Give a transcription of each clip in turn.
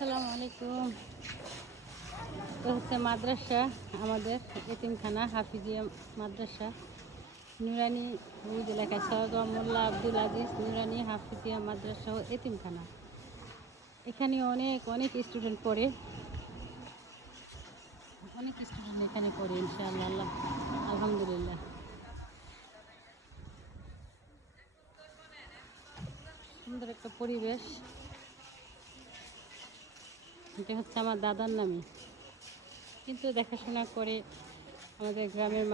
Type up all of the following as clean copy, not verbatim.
আসসালামু আলাইকুম। তো হচ্ছে মাদ্রাসা, আমাদের এতিমখানা হাফিজিয়া মাদ্রাসা নুরানি, ওই যে লেখা সরগম মোল্লা আব্দুল আজিজ নুরানি হাফিজিয়া মাদ্রাসা ও এতিমখানা। এখানে অনেক অনেক স্টুডেন্ট পড়ে, অনেক স্টুডেন্ট এখানে পড়ে ইনশাআল্লাহ। আলহামদুলিল্লাহ। সুন্দর একটা পরিবেশ। এটা হচ্ছে আমার দাদার নামে, কিন্তু দেখাশোনা করে আমাদের গ্রামের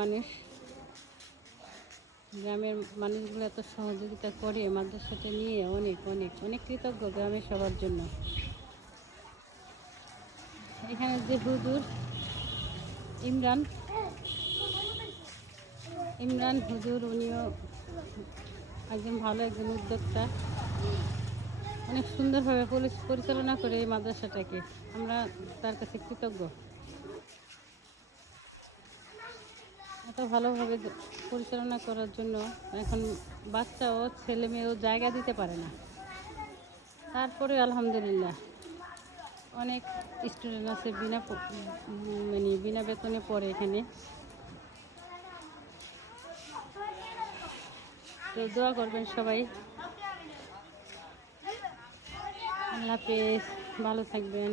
মানুষগুলো এত সহযোগিতা করে মাদ্রাসাটা নিয়ে, অনেক অনেক অনেক কৃতজ্ঞ গ্রামের সবার জন্য। এখানে যে হুজুর ইমরান ইমরান হুজুর, উনিও একজন ভালো একজন উদ্যোক্তা, অনেক সুন্দরভাবে পরিচালনা করে এই মাদ্রাসাটাকে। আমরা তার কাছে কৃতজ্ঞ। এত ভালোভাবে পরিচালনা করার জন্য। এখন বাচ্চা ও ছেলে মেয়েও জায়গা দিতে পারে না, তারপরে আলহামদুলিল্লাহ অনেক স্টুডেন্ট আছে বিনা বেতনে পড়ে এখানে। তো দোয়া করবেন সবাই। আল্লাহ হাফেজ, ভালো থাকবেন।